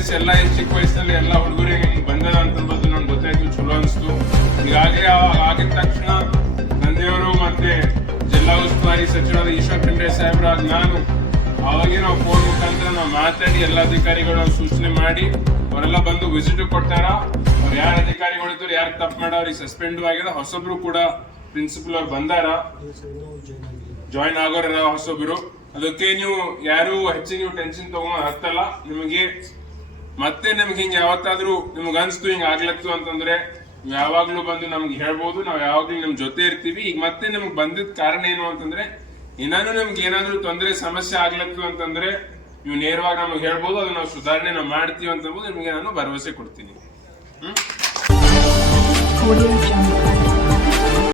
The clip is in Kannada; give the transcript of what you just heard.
ಅವೇರ್ನೆಸ್ ಎಲ್ಲ ಚಿಕ್ಕ ವಯಸ್ಸಲ್ಲಿ ಎಲ್ಲ ಹುಡುಗರಿಗೆ ಬಂದದ ಅಂತಂಬುದು ನಂಗೆ ಗೊತ್ತಾಯ್ತು, ಚಲೋ ಅನಿಸ್ತು. ಈಗಾಗಲೇ ಆಗಿದ ತಕ್ಷಣ ನಂದಿಯವರು ಮತ್ತೆ ಜಿಲ್ಲಾ ಉಸ್ತುವಾರಿ ಸಚಿವರಾದ ಈಶ್ವರ್ ಖಂಡ್ರೆ ಸಾಹೇಬ್ರಾದ ನಾನು ಅವಾಗೆ ನಾವು ಫೋನ್ ಮುಖಾಂತರ ನಾವು ಮಾತಾಡಿ ಎಲ್ಲ ಅಧಿಕಾರಿಗಳು ಸೂಚನೆ ಮಾಡಿ ಅವರೆಲ್ಲ ಬಂದು ವಿಸಿಟ್ ಕೊಟ್ಟಾರ. ಅವ್ರು ಯಾರು ಅಧಿಕಾರಿಗಳು ಇದ್ರು ಯಾರು ತಪ್ಪು ಮಾಡೋ ಅವ್ರಿಗೆ ಸಸ್ಪೆಂಡ್ ಆಗಿದೆ. ಹೊಸಬ್ರು ಕೂಡ ಪ್ರಿನ್ಸಿಪಲ್ ಅವ್ರು ಬಂದಾರ, ಜಾಯಿನ್ ಆಗೋರ ಹೊಸಬ್ರು. ಅದಕ್ಕೆ ನೀವು ಯಾರು ಹೆಚ್ಚಿಗೆ ಟೆನ್ಷನ್ ತಗೊಂಡ್ ಹತ್ತಲ್ಲ. ನಿಮಗೆ ಮತ್ತೆ ನಿಮ್ಗೆ ಹಿಂಗೆ ಯಾವತ್ತಾದ್ರೂ ನಿಮ್ಗೆ ಅನ್ಸ್ತು ಹಿಂಗ ಆಗ್ಲತ್ತು ಅಂತಂದ್ರೆ ನೀವು ಯಾವಾಗ್ಲೂ ಬಂದು ನಮ್ಗೆ ಹೇಳ್ಬೋದು, ನಾವು ಯಾವಾಗ್ಲೂ ನಿಮ್ ಜೊತೆ ಇರ್ತೀವಿ. ಈಗ ಮತ್ತೆ ನಿಮ್ಗೆ ಬಂದಿದ್ ಕಾರಣ ಏನು ಅಂತಂದ್ರೆ ಏನಾದ್ರು ನಿಮ್ಗೆ ಏನಾದ್ರು ತೊಂದರೆ ಸಮಸ್ಯೆ ಆಗ್ಲತ್ತು ಅಂತಂದ್ರೆ ನೀವು ನೇರವಾಗಿ ನಮ್ಗೆ ಹೇಳ್ಬೋದು, ಅದು ನಾವು ಸುಧಾರಣೆ ನಾವು ಮಾಡ್ತೀವಿ ಅಂತ ನಿಮಗೆ ನಾನು ಭರವಸೆ ಕೊಡ್ತೀನಿ.